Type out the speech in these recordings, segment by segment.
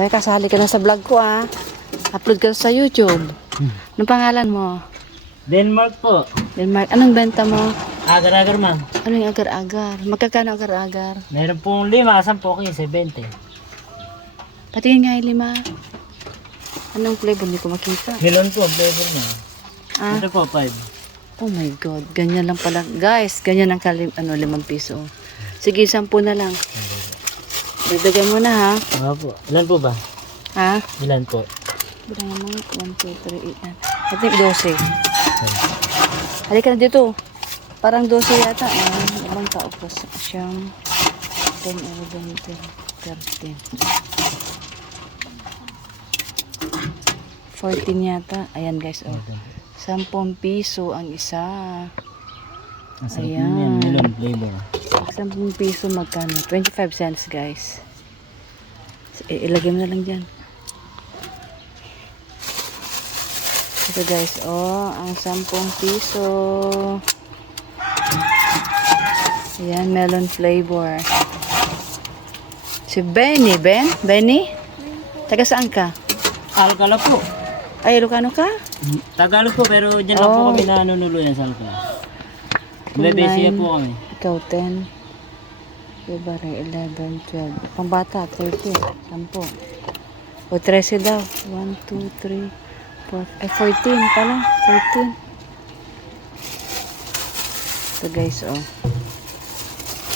May kasali ka na sa vlog ko ah. Upload ka sa YouTube. Anong pangalan mo? Denmark po. Denmark. Anong benta mo? Agar-agar ma'am. Ano yung agar-agar? Magkakano agar-agar? Meron pong 5, 10, 15, 20. Patingin nga yung 5. Anong flavor? Hindi ko makita. Melon po, flavor na. Ah. Ito po, 5. Oh my God. Ganyan lang pala. Guys, ganyan ang 5 piso. Sige, 10 na lang. Dagdagan mo na ha. Po. Ilan po ba? Ha? Ilan po? Bilang mo. 1, 2, 3, 8, 9. I think 12. Halika na dito. Parang 12 yata. Ibang tao pa siyang 10, 11, 12, 13. 14 yata. Ayan guys. Oh. 10 piso ang isa. Masarap Ayan. yan, melon flavor. 10 piso magkano? 25 cents guys. Ilagay mo na lang dyan. Ito guys, oh, ang 10 piso. Ayan, melon flavor. Si Benny, Benny? Taga saan ka? Alcala po. Ay, Ilocano ka? Tagalog po, pero dyan lang po kami nanunuluyan sa Alcala. Bebesiya po kami. Ikaw 10. February 11, 12. Pambata, 30. 10. O 13 daw. 1, 2, 3, 4. Ay, 14 pala. 14. Ito guys, oh.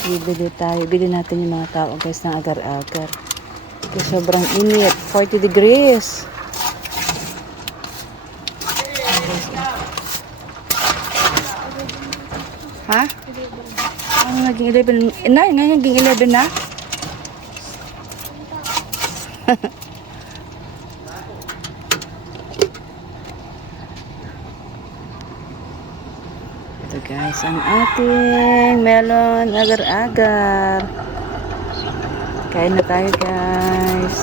Bibili tayo. Bili natin yung mga tao guys ng agar-agar. Kasi sobrang init. 40 degrees. Ha? Ano naging 11? Ngayon naging 11 na? Ito guys, ang ating melon agar-agar. Kain na tayo guys.